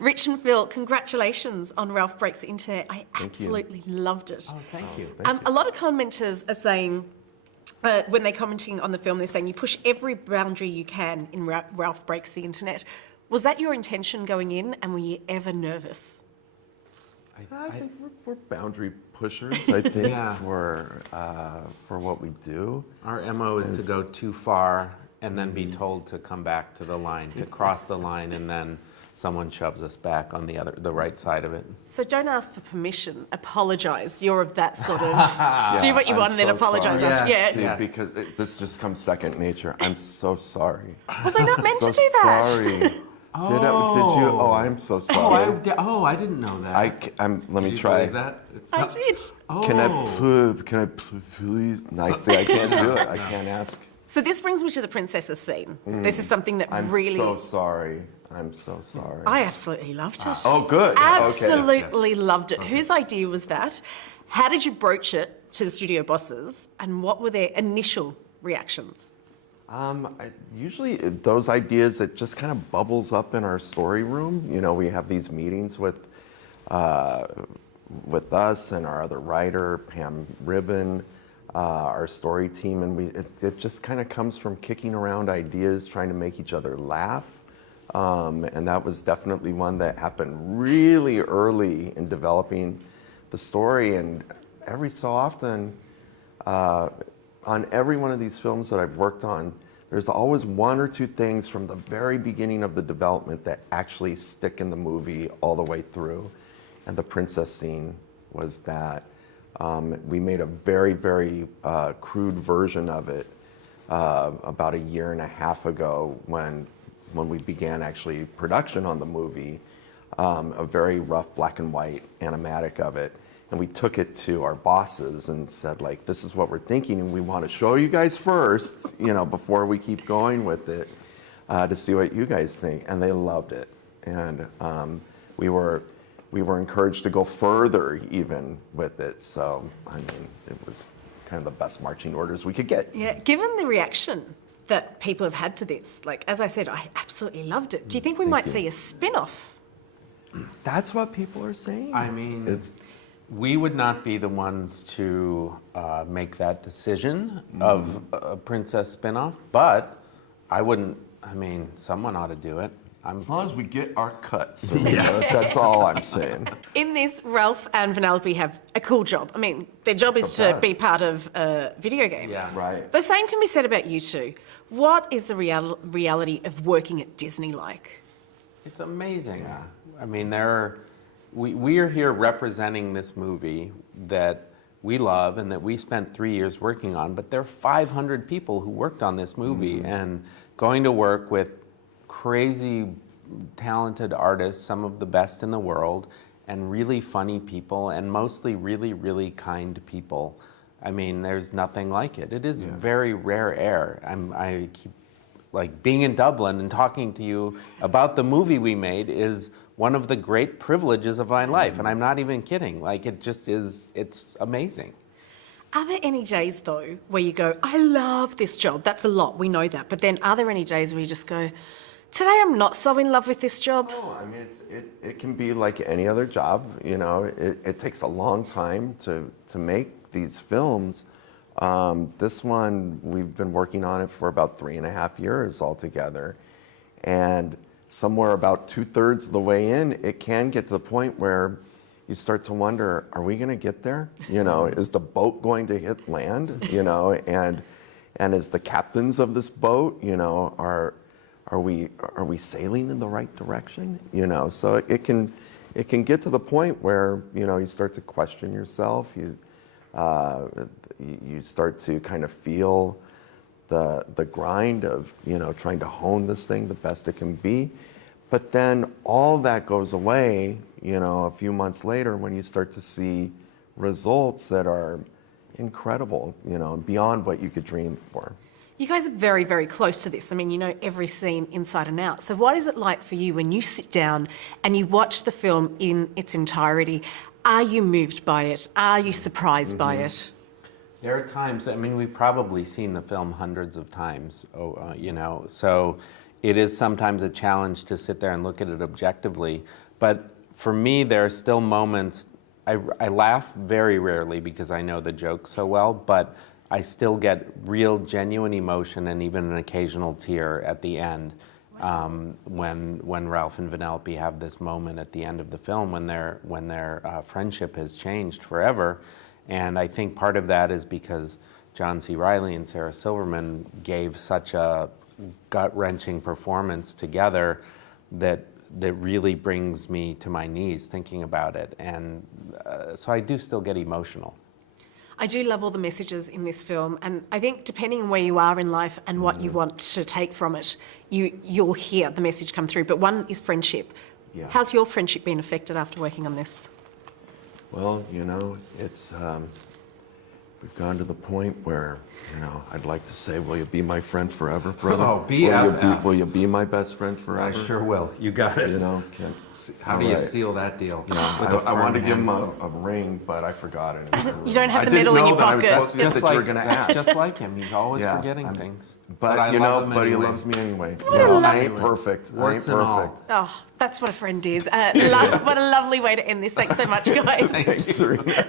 Rich and Phil, congratulations on Ralph Breaks the Internet. I absolutely loved it. Oh, thank you. A lot of commenters are saying, when they're commenting on the film, they're saying you push every boundary you can in Ralph Breaks the Internet. Was that your intention going in, and were you ever nervous? I think we're boundary pushers, I think, Yeah. for what we do. Our MO is to go too far and then be told to come back to the line, to cross the line, and then someone shoves us back on the right side of it. So don't ask for permission, apologise. You're of that sort of, do what you want and then apologise. Sorry. Yeah. See, because this just comes second nature. I'm so sorry. Was I not meant so to do that? Sorry. Did you? Oh, I'm so sorry. I didn't know that. Let me Did you try. believe that? I did. Oh. Can I please? Nicely, I can't do it. I can't ask. So this brings me to the princesses scene. This is something that I'm really... so sorry. I'm so sorry. I absolutely loved it. Oh, good. Absolutely loved it. Whose idea was that? How did you broach it to the studio bosses, and what were their initial reactions? Usually those ideas, it just kind of bubbles up in our story room. You know, we have these meetings with us and our other writer, Pam Ribbon, our story team, and it just kind of comes from kicking around ideas, trying to make each other laugh. And that was definitely one that happened really early in developing the story. And every so often, on every one of these films that I've worked on, there's always one or two things from the very beginning of the development that actually stick in the movie all the way through. And the princess scene was that. We made a very, very crude version of it about a year and a half ago when we began actually production on the movie, a very rough black and white animatic of it. And we took it to our bosses and said, like, this is what we're thinking, and we want to show you guys first, you know, before we keep going with it, to see what you guys think. And they loved it. And we were encouraged to go further even with it. So, I mean, it was kind of the best marching orders we could get. Yeah, given the reaction that people have had to this, like, as I said, I absolutely loved it. Do you think we might see a spin-off? That's what people are saying. I mean, we would not be the ones to make that decision of a princess spinoff, but someone ought to do it. As long as we get our cuts. That's all I'm saying. In this, Ralph and Vanellope have a cool job. I mean, their job is to be part of a video game. Yeah. Right. The same can be said about you two. What is the reality of working at Disney like? It's amazing. Yeah. I mean, we are here representing this movie that we love and that we spent 3 years working on, but there are 500 people who worked on this movie, and going to work with crazy talented artists, some of the best in the world, and really funny people, and mostly really, really kind people. I mean, there's nothing like it. It is very rare air. I keep, like, being in Dublin and talking to you about the movie we made is one of the great privileges of my life, and I'm not even kidding. Like, it just is, it's amazing. Are there any days, though, where you go, I love this job? That's a lot, we know that. But then are there any days where you just go, today I'm not so in love with this job? Oh, I mean, it can be like any other job. You know, it takes a long time to make these films. This one, we've been working on it for about 3.5 years altogether. And somewhere about 2/3 of the way in, it can get to the point where you start to wonder, are we going to get there? You know, is the boat going to hit land? You know, and as the captains of this boat, you know, are we sailing in the right direction? You know, so it can get to the point where, you know, you start to question yourself. You start to kind of feel the grind of, you know, trying to hone this thing the best it can be. But then all that goes away, you know, a few months later when you start to see results that are incredible, you know, beyond what you could dream for. You guys are very, very close to this. I mean, you know every scene inside and out. So what is it like for you when you sit down and you watch the film in its entirety? Are you moved by it? Are you surprised by it? There are times, I mean, we've probably seen the film hundreds of times, you know, so it is sometimes a challenge to sit there and look at it objectively. But for me, there are still moments, I laugh very rarely because I know the joke so well, but I still get real, genuine emotion and even an occasional tear at the end when Ralph and Vanellope have this moment at the end of the film when their friendship has changed forever. And I think part of that is because John C. Reilly and Sarah Silverman gave such a gut-wrenching performance together that really brings me to my knees thinking about it. And so I do still get emotional. I do love all the messages in this film, and I think depending on where you are in life and what you want to take from it, you'll hear the message come through. But one is friendship. Yeah. How's your friendship been affected after working on this? Well, it's we've gone to the point where, I'd like to say, will you be my friend forever, brother? Oh, BFF. Will you be my best friend forever? I sure will. You got it. How do you seal that deal? I wanted to give him a ring, but I forgot it. You don't have the medal in your pocket. That you were going to ask. Just like him, he's always Yeah, forgetting things. But I love him but he anyway. loves me anyway. a I ain't perfect. I ain't Warts and all. perfect. Oh, that's what a friend is. What a lovely way to end this. Thanks so much, guys. Thanks, Serena.